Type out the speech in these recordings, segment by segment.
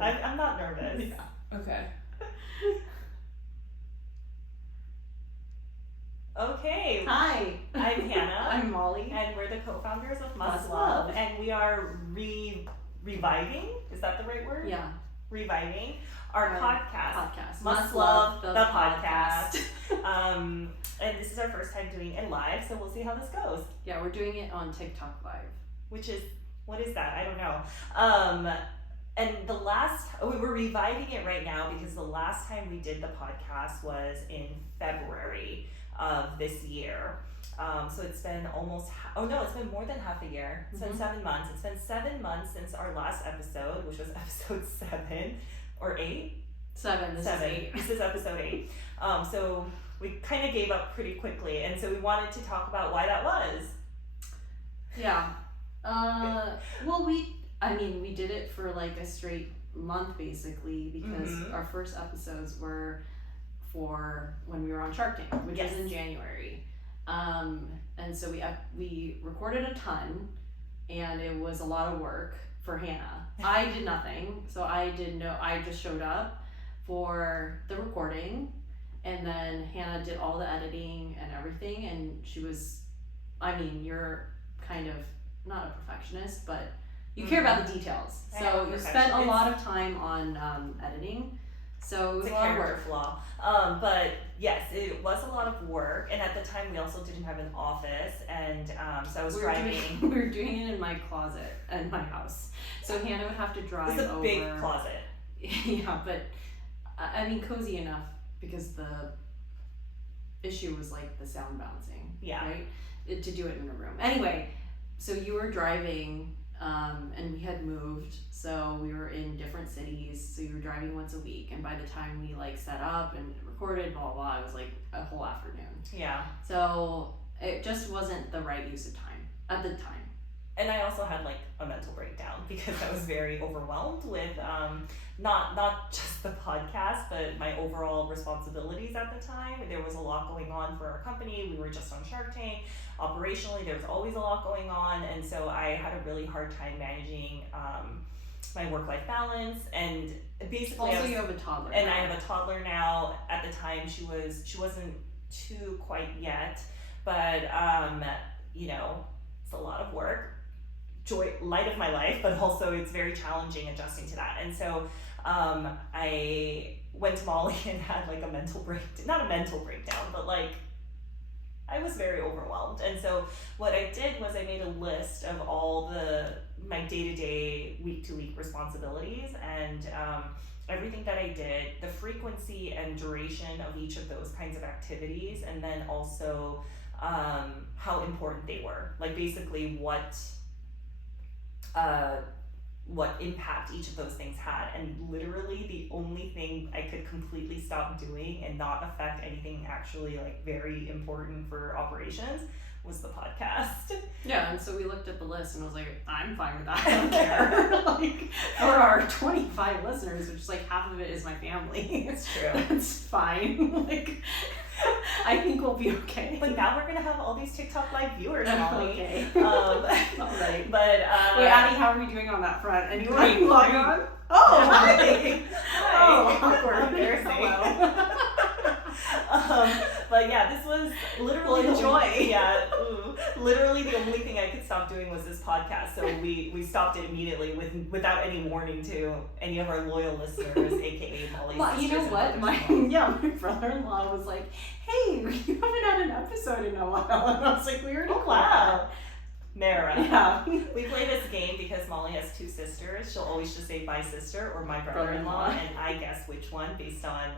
I'm not nervous. Yeah. Okay. Okay. Hi. I'm Hannah. I'm Molly. And we're the co-founders of Must Must Love. Love. And we are reviving, is that the right word? Yeah. Reviving our podcast. Must Love the podcast. And this is our first time doing it live, so we'll see how this goes. Yeah, we're doing it on TikTok Live. Which is, what is that? I don't know. And we were reviving it right now because the last time we did the podcast was in February of this year. So it's been it's been more than half a year. It's been 7 months. It's been 7 months since our last episode, which was episode 7 or 8. 7. This is 8. This is episode 8. So we kind of gave up pretty quickly, and so we wanted to talk about why that was. Yeah. Well, we did it for like a straight month basically because our first episodes were for when we were on Shark Tank, which was in January. And so we recorded a ton, and it was a lot of work for Hannah. I did nothing, so I just showed up for the recording, and then Hannah did all the editing and everything, and you're kind of not a perfectionist, but you care about the details. So you spent a lot of time on editing. So it was a lot of work. Flaw. But yes, it was a lot of work, and at the time we also didn't have an office, and so I was driving. We were doing it in my closet in my house. So Hannah would have to drive over. It's a big closet. Yeah, but cozy enough because the issue was like the sound bouncing. Yeah. Right? To do it in a room. Anyway, so you were driving. And we had moved, so we were in different cities, so you were driving once a week, and by the time we set up and recorded, blah, blah, it was like a whole afternoon. Yeah. So it just wasn't the right use of time at the time. And I also had a mental breakdown because I was very overwhelmed with not just the podcast, but my overall responsibilities at the time. There was a lot going on for our company. We were just on Shark Tank. Operationally, there was always a lot going on, and so I had a really hard time managing my work-life balance. And basically, also you have a toddler. And now. I have a toddler now. At the time, she wasn't 2 quite yet, but it's a lot of work. Light of my life, but also it's very challenging adjusting to that. And so I went to Molly and had a mental breakdown, not a mental breakdown, but I was very overwhelmed. And so what I did was I made a list of all my day-to-day, week-to-week responsibilities, and everything that I did, the frequency and duration of each of those kinds of activities, and then also how important they were. Basically what impact each of those things had. And literally the only thing I could completely stop doing and not affect anything actually very important for operations was the podcast. Yeah, and so we looked at the list and I was like, I'm fine with that. I don't care. For our 25 listeners, which half of it is my family. It's true. It's fine. I think we'll be okay. But now we're gonna have all these TikTok live viewers, Molly. Okay. All right. But wait, Abby, how are we doing on that front? Anyone log on? Oh, hi. Oh, awkward. Embarrassing. Hello. But yeah, this was literally enjoy. Literally the only thing I could stop doing was this podcast. So we stopped it immediately without any warning to any of our loyal listeners, aka Molly's sisters. You know what? My brother-in-law was like, "Hey, you haven't had an episode in a while," and I was like, "We already wow." Mara. Yeah. We play this game because Molly has 2 sisters. She'll always just say my sister or my brother-in-law, and I guess which one based on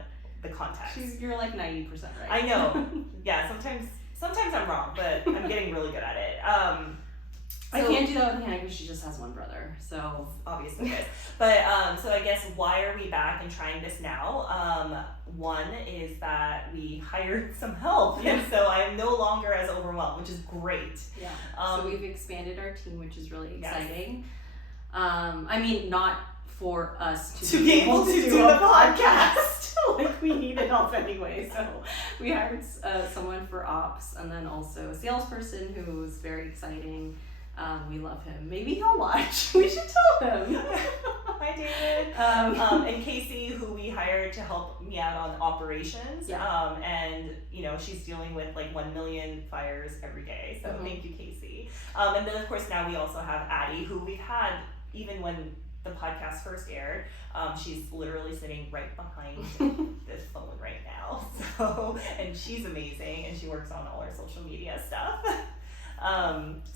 the context. You're 90% right. I know. Yeah, sometimes I'm wrong, but I'm getting really good at it. I can't do that with Hannah because she just has one brother, so obviously guys. But so I guess why are we back and trying this now? One is that we hired some help, and so I am no longer as overwhelmed, which is great. Yeah. So we've expanded our team, which is really exciting. Yes. Not for us to be able to do a podcast. We needed help anyway, so we hired someone for ops, and then also a salesperson who was very exciting. We love him. Maybe he'll watch. We should tell him. Hi, David. And Casey, who we hired to help me out on operations. Yeah. And she's dealing with like 1 million fires every day. So thank you, Casey. And then of course now we also have Addie, who we've had even when the podcast first aired. She's literally sitting right behind this phone right now. So, and she's amazing, and she works on all our social media stuff.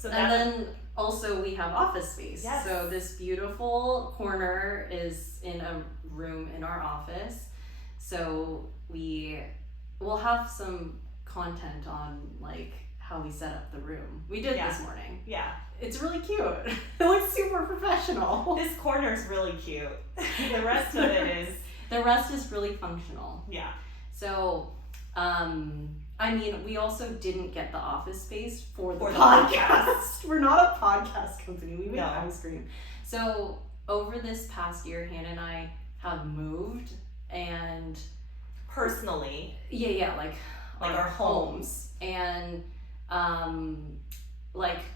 Then also we have office space. Yes. So this beautiful corner is in a room in our office. So we will have some content on like how we set up the room. We did this morning. Yeah. It's really cute. It looks super professional. This corner's really cute. The rest of it is... The rest is really functional. Yeah. So, we also didn't get the office space for the podcast. We're not a podcast company. We make ice cream. So, over this past year, Hannah and I have moved and... Personally. Yeah, like our homes. And,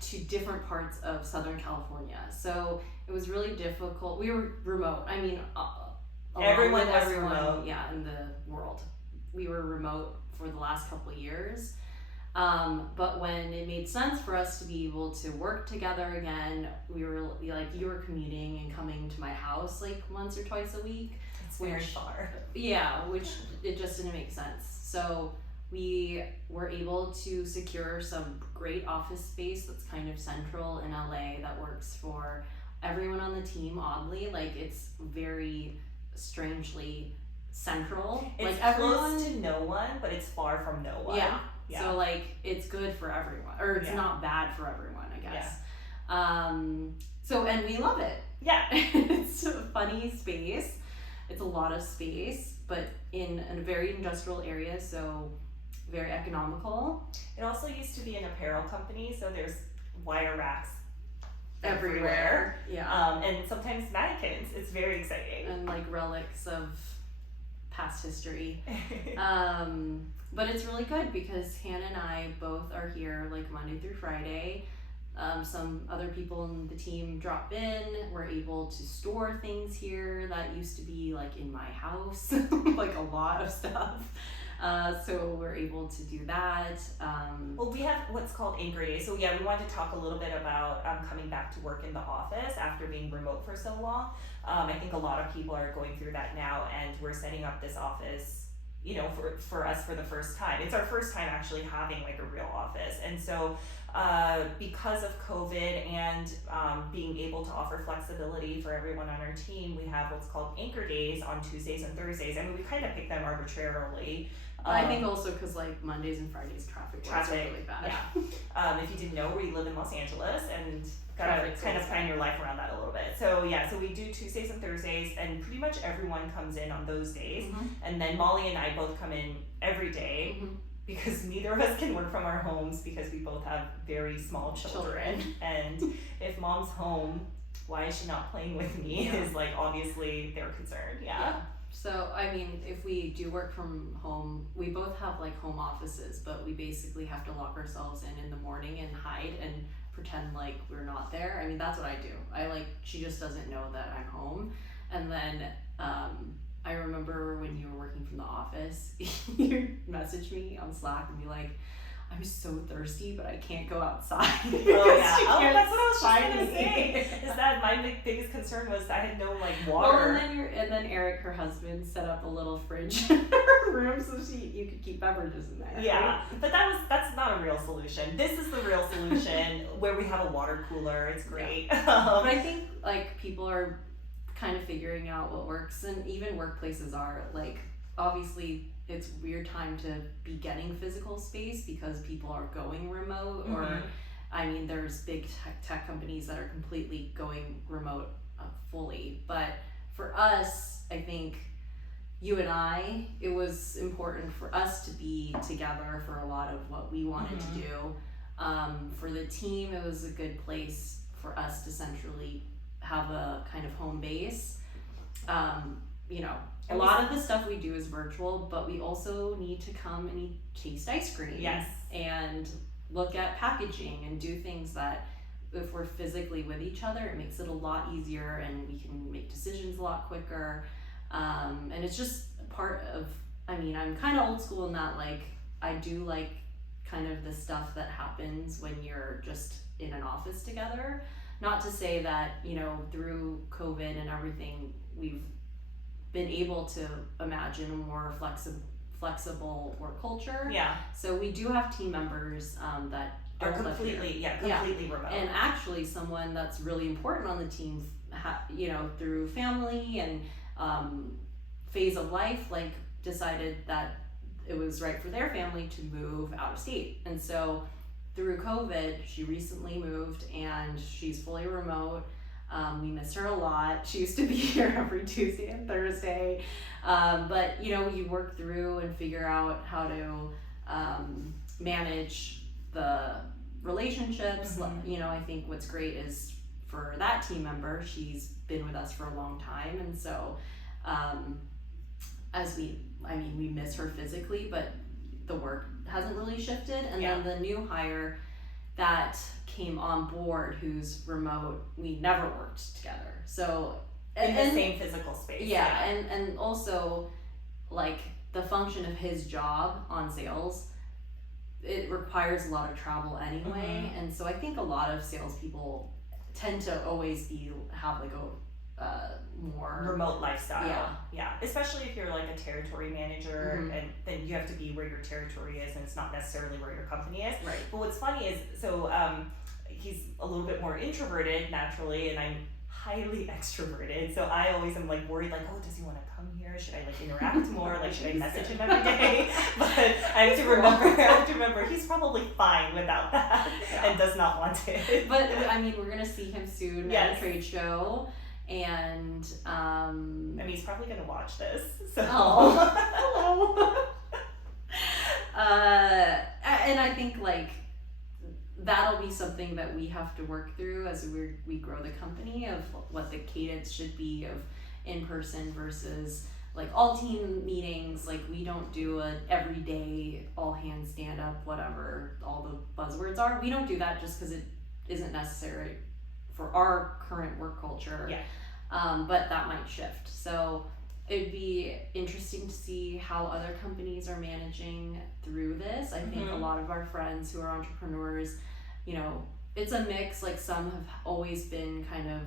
to different parts of Southern California. So, it was really difficult. We were remote. Everyone was remote. Yeah, in the world. We were remote for the last couple of years. But when it made sense for us to be able to work together again, we were you were commuting and coming to my house like once or twice a week. It's very far. Yeah, which it just didn't make sense. So we were able to secure some great office space that's kind of central in LA that works for everyone on the team, oddly. It's very strangely central. It's close to no one, but it's far from no one. Yeah. So it's good for everyone, or it's not bad for everyone, I guess. Yeah. And we love it. Yeah. It's a funny space. It's a lot of space, but in a very industrial area, so very economical. It also used to be an apparel company, so there's wire racks everywhere. Yeah. And sometimes mannequins. It's very exciting. And relics of past history. But it's really good because Hannah and I both are here Monday through Friday. Some other people in the team drop in. We're able to store things here that used to be in my house, a lot of stuff. So we're able to do that. Well, we have what's called Anchor Days. So we wanted to talk a little bit about coming back to work in the office after being remote for so long. I think a lot of people are going through that now, and we're setting up this office, for us for the first time. It's our first time actually having a real office. And so because of COVID and being able to offer flexibility for everyone on our team, we have what's called Anchor Days on Tuesdays and Thursdays. We kind of pick them arbitrarily. I think also because Mondays and Fridays traffic was really bad. Yeah. If you didn't know, we live in Los Angeles and gotta kind of plan your life around that a little bit. So so we do Tuesdays and Thursdays, and pretty much everyone comes in on those days. Mm-hmm. And then Molly and I both come in every day. Mm-hmm. Because neither of us can work from our homes because we both have very small children. And if mom's home, why is she not playing with me is obviously their concern. Yeah. So, if we do work from home, we both have home offices, but we basically have to lock ourselves in the morning and hide and pretend we're not there. That's what I do. She just doesn't know that I'm home. And then, I remember when you were working from the office, you messaged me on Slack and be like, I'm so thirsty, but I can't go outside. Oh, yeah. That's what I was trying to say. Is that my biggest concern was I had no water. Well, and then Eric, her husband, set up a little fridge in her room so you could keep beverages in there. Yeah, but that's not a real solution. This is the real solution where we have a water cooler. It's great. Yeah. But I think people are kind of figuring out what works, and even workplaces are obviously it's a weird time to be getting physical space because people are going remote. Mm-hmm. Or there's big tech companies that are completely going remote fully, but for us, I think you and I, it was important for us to be together for a lot of what we wanted to do. For the team, it was a good place for us to centrally have a kind of home base. A lot of the stuff we do is virtual, but we also need to come and taste ice cream. Yes. And look at packaging and do things that if we're physically with each other, it makes it a lot easier and we can make decisions a lot quicker. And it's just part of, I mean, I'm kind of old school in that, like, I do like kind of the stuff that happens when you're just in an office together. Not to say that, you know, through COVID and everything, we've been able to imagine a more flexible work culture. Yeah. So we do have team members that Are don't live here. completely remote. And actually someone that's really important on the team, you know, through family and phase of life, like decided that it was right for their family to move out of state. And so through COVID, she recently moved and she's fully remote. We miss her a lot. She used to be here every Tuesday and Thursday. But, you know, you work through and figure out how to manage the relationships. Mm-hmm. You know, I think what's great is for that team member, she's been with us for a long time. And so we miss her physically, but the work hasn't really shifted. And then the new hire that came on board who's remote, we never worked together. So in the same physical space. Yeah, and also like the function of his job on sales, it requires a lot of travel anyway. Mm-hmm. And so I think a lot of salespeople tend to always have like a more remote lifestyle. Yeah. Especially if you're like a territory manager, Mm-hmm. and then you have to be where your territory is, and it's not necessarily where your company is. Right. But what's funny is, so he's a little bit more introverted naturally, and I'm highly extroverted. So I always am like worried, like, oh, does he want to come here? Should I like interact more? Like, should I message him every day? But I have to remember he's probably fine without that and does not want it. But I mean, we're gonna see him soon at a trade show. And I mean, he's probably gonna watch this. So hello. And I think like that'll be something that we have to work through as we grow the company, of what the cadence should be of in person versus like all team meetings. Like we don't do a everyday all hands stand up, whatever all the buzzwords are. We don't do that just because it isn't necessary for our current work culture. Yeah. But that might shift. So it'd be interesting to see how other companies are managing through this. I think a lot of our friends who are entrepreneurs, you know, it's a mix. Like some have always been kind of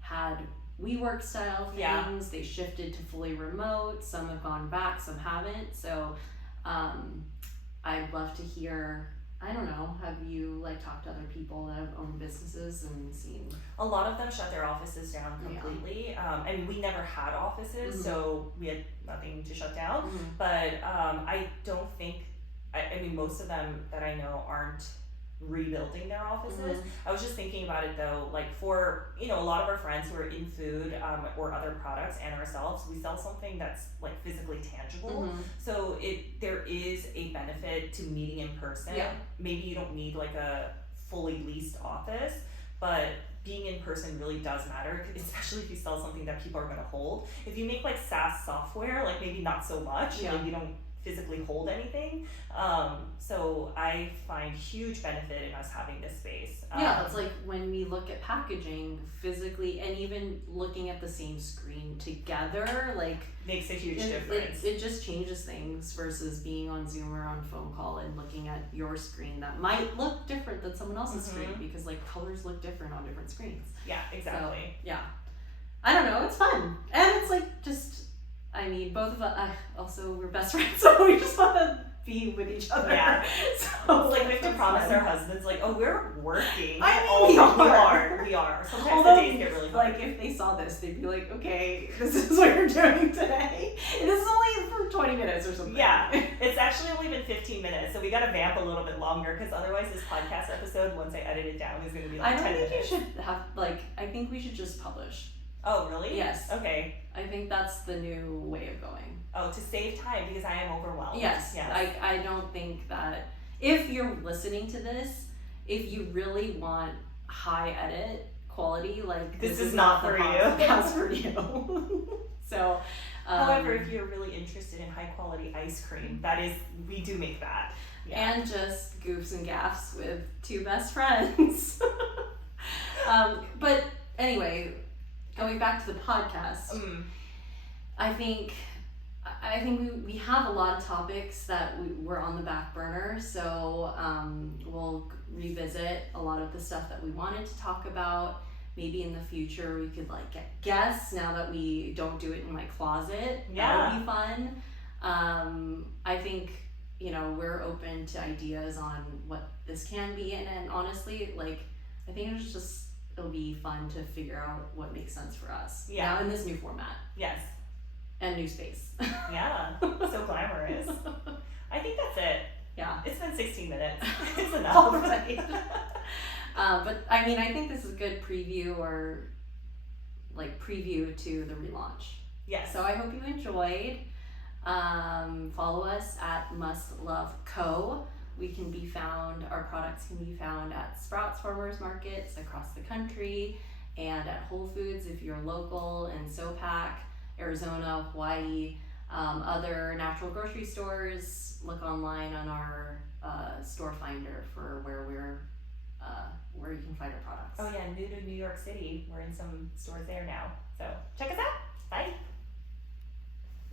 had WeWork style things. Yeah. They shifted to fully remote. Some have gone back, some haven't. So I'd love to hear, I don't know, have you like talked to other people that have owned businesses and seen? A lot of them shut their offices down completely. I mean, we never had offices, so we had nothing to shut down. But I don't think, I mean, most of them that I know aren't rebuilding their offices. I was just thinking about it though, like for, you know, a lot of our friends who are in food or other products and ourselves, we sell something that's like physically tangible. So there is a benefit to meeting in person. Maybe you don't need like a fully leased office, but being in person really does matter, especially if you sell something that people are going to hold. If you make like SaaS software, like maybe not so much, like you don't physically hold anything. So I find huge benefit in us having this space. It's like when we look at packaging physically and even looking at the same screen together, like makes a huge difference. It just changes things versus being on Zoom or on phone call and looking at your screen that might look different than someone else's screen, because like colors look different on different screens. Yeah, exactly. So, I don't know, it's fun. And it's like just, I mean, both of us, also we're best friends, so we just want to be with each other. Yeah. So it's like we have to promise our husbands, like, oh, we're working. I mean, we are. Sometimes although, the days get really hard. like, if they saw this, they'd be like, okay, this is what you're doing today. And this is only for 20 minutes or something. Yeah, it's actually only been 15 minutes, so we gotta vamp a little bit longer, because otherwise this podcast episode, once I edit it down, is gonna be like 10 minutes. I don't think you should have, like, I think we should just publish. Oh, really? Yes. Okay. I think that's the new way of going. Oh, to save time, because I am overwhelmed. Yes. I don't think that if you're listening to this, if you really want high edit quality, like this is not for you. Podcast for you. So, however, if you're really interested in high quality ice cream, we do make that. Yeah. And just goofs and gaffs with two best friends. But anyway, going back to the podcast, I think we have a lot of topics that we're on the back burner, so we'll revisit a lot of the stuff that we wanted to talk about. Maybe in the future we could like get guests now that we don't do it in my closet. Yeah. That would be fun. I think, we're open to ideas on what this can be, and honestly, like, I think it'll be fun to figure out what makes sense for us. Yeah. Now in this new format. Yes. And new space. Yeah. So glamorous. I think that's it. Yeah. It's been 16 minutes. It's enough. All right. But I mean, I think this is a good preview to the relaunch. Yes. So I hope you enjoyed. Follow us at Must Love Co. Our products can be found at Sprouts Farmers Markets across the country, and at Whole Foods if you're local, in SoPac, Arizona, Hawaii, other natural grocery stores. Look online on our store finder for where you can find our products. Oh yeah, new to New York City. We're in some stores there now. So check us out.